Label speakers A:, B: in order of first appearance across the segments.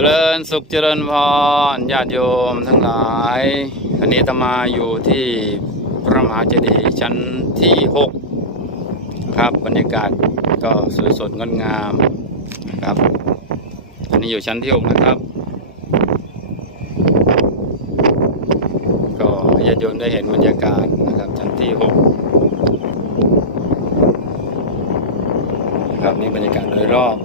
A: จริญสุขเจริญพรญาติโยมทั้งหลายวันนี้ตมาอยู่ที่พระมหาเจดีย์ชั้นที่หกครับบรรยากาศก็สวยสดงดงามครับอันนี้อยู่ชั้นที่หกนะครับ ก็ญาติโยมได้เห็นบรรยากาศนะครับชั้นที่หกครับนี่บรรยากาศโดยรอบ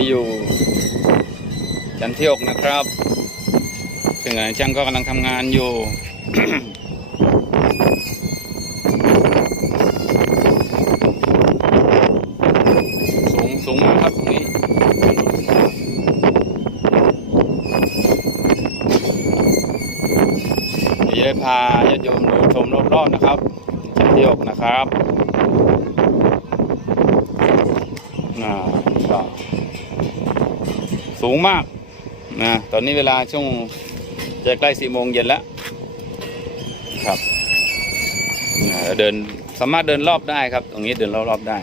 A: นี่อยู่ชั้นที่หกนะครับซึ่งนายช่างก็กำลังทำงานอยู่ สูงสูงมากครับตรงนี้จะได้พาญาติโยมดูชมรอบๆนะครับชั้นที่หกนะครับ น่าก็ สูงมากนะตอนนี้เวลาช่วงจะใกล้สี่โมงเย็นแล้วครับเดินสามารถเดินรอบได้ครับ ตรงนี้เดินรอบๆได้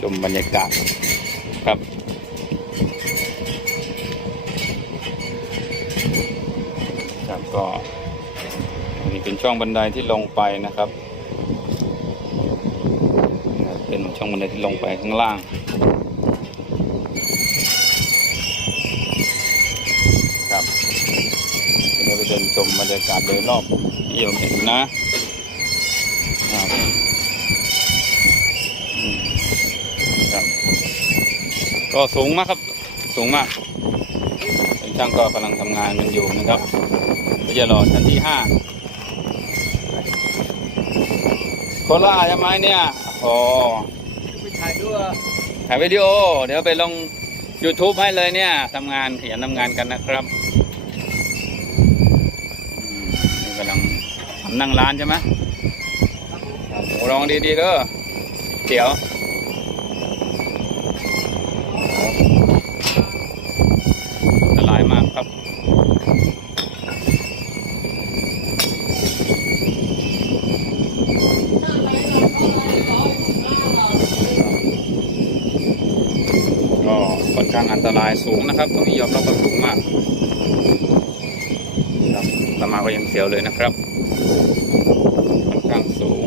A: ชมบรรยากาศครับ ครับก็นนี้เป็นช่องบันไดที่ลงไปนะครับ เป็นช่องบันไดที่ลงไปข้างล่าง ครับเดินชมบรรยากาศโดยรอบที่เราเห็นนะครับครับก็สูงมากครับ สูงมากช่างก็กำลังทำงานกันอยู่นะครับก็จะรอชั้นที่ห้าโคราใช่ไหมเนี่ยโอ้
B: ไปถ่ายด้วย
A: ถ่ายวิดีโอ เดี๋ยวไปลง YouTube ให้เลยเนี่ยทำงานขยันทำงานกันนะครับอืมนี่กำลังทำ นั่งร้านใช่ไหมครับโอ้ลองดีๆเด้อเดี๋ยวละลายมากครับก็ค่อนข้างอันตรายสูงนะครับตรงนี้ยอมรับว่าสูงมาก มาก็ยังเสียวเลยนะครับค่อนข้างสูง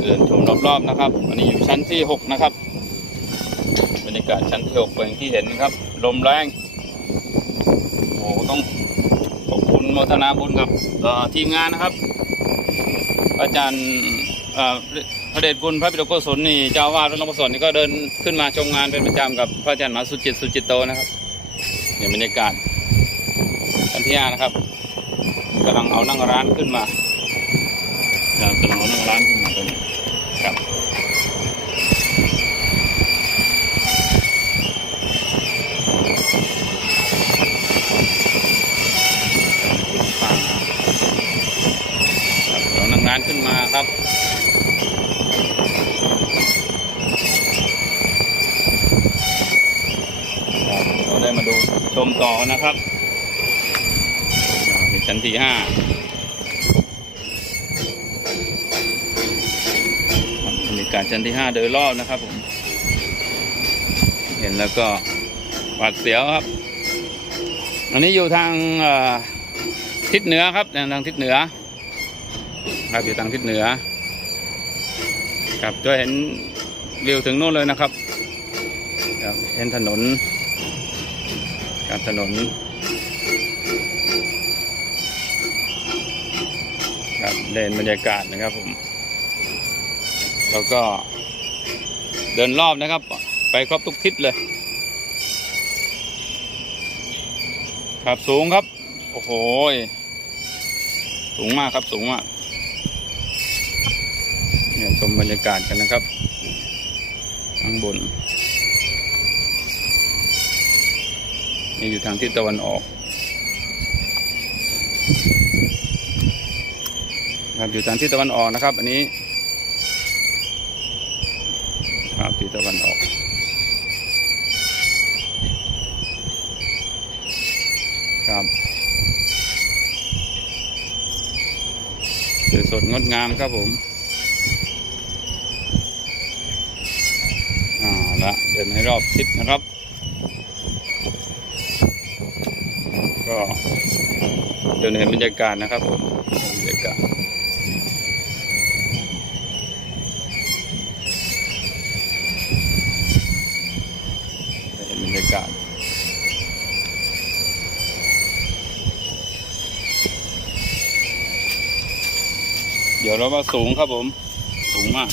A: เดินชมรอบๆนะครับวันนี้อยู่ชั้นที่หกนะครับบรรยากาศชั้นที่หกอย่างที่เห็นนะครับ ลมแรงโอ้โหต้องขอบคุณโมทนาบุญกับทีมงานนะครับ อาจารย์พระเดชคุณพระปิฎกโกศลนี่เจ้าอาวาสวัดหลวงพ่อสนนี่ก็เดินขึ้นมาชมงานเป็นประจำกับพระอาจารย์มหาสุจิตสุจิตโตนะครับ เนี่ยบรรยากาศชั้นที่ห้านะครับกำลังเอานั่งร้านขึ้นมาจะกำลังเอานั่งร้านขึ้นมาตอนนี้ครับครับเรานั่งร้านขึ้นมาครับ ครับเราได้ มาดูชมต่อนะครับอ่านี่ชั้นที่ห้าครับบรรยากาศชั้นที่ห้าโดยรอบนะครับผมเห็นแล้วก็หวาดเสียวครับ อันนี้อยู่ทางทิศเหนือครับทางทิศเหนือ ครับอยู่ทางทิศเหนือ ครับจะเห็นวิวถึงโน่นเลยนะครับเห็นถนน ครับถนนครับเดินบรรยากาศนะครับผม แล้วก็เดินรอบนะครับ ไปครบทุกทิศเลย ครับสูงครับ โอ้โหสูงมากครับสูงมากเนี่ยชมบรรยากาศกันนะครับ ข้างบน นี่อยู่ทางทิศตะวันออกครับอยู่ทางทิศตะวันออกนะครับ อันนี้ครับทิศตะวันออกครับสวยสดงดงามครับผมอ่าละเดินให้รอบทิศนะครับ ก็เดินเห็นบรรยากาศนะครับผมบรรยากาศเห็นบรรยากาศเดี๋ยวเราว่าสูงครับผม สูงมาก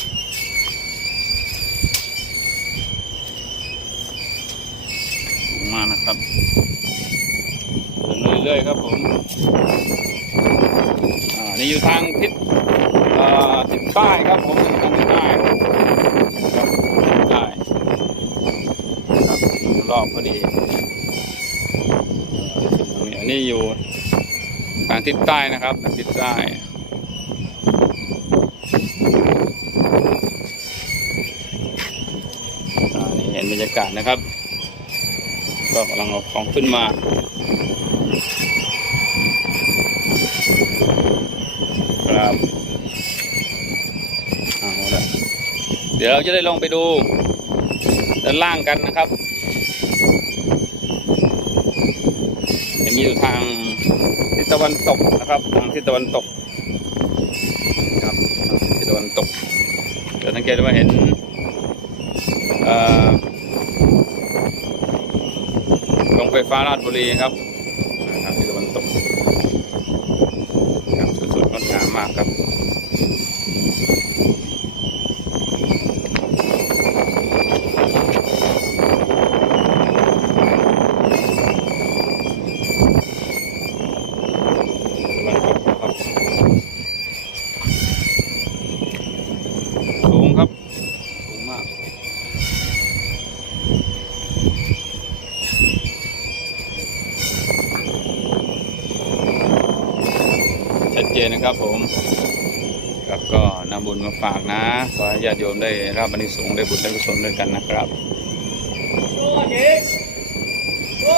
A: สูงมากนะครับ เดินเรื่อยๆครับผมอ่านี่อยู่ทางทิศอ่อทิศใต้ครับผมทางทิศใต้ครับทิศใต้ครับรอบพอดีเอ่ออันนี้อยู่ทางทิศใต้นะครับทางทิศใต้อ่านี่เห็นบรรยากาศนะครับ ก็กำลังเอาของขึ้นมา ครับเอาละเดี๋ยวเราจะได้ลงไปดูด้านล่างกันนะครับเห็นอยู่ทางทิศตะวันตกนะครับ ทางทิศตะวันตกครับทิศตะวันตกจะสังเกตว่าเห็นเอ่อโรงไฟฟ้าราชบุรีครับทางทิศตะวันตกครับสุดๆงดงามมาก ครับ ตะวันตกครับสูงครับสูงมาก ชัดเจนนะ ครับผมครับก็นำบุญมาฝากนะขอให้ญาติโยมได้รับอานิสงได้บุญได้กุศลด้วยกันนะครับ
B: โอ้เด็กโอ้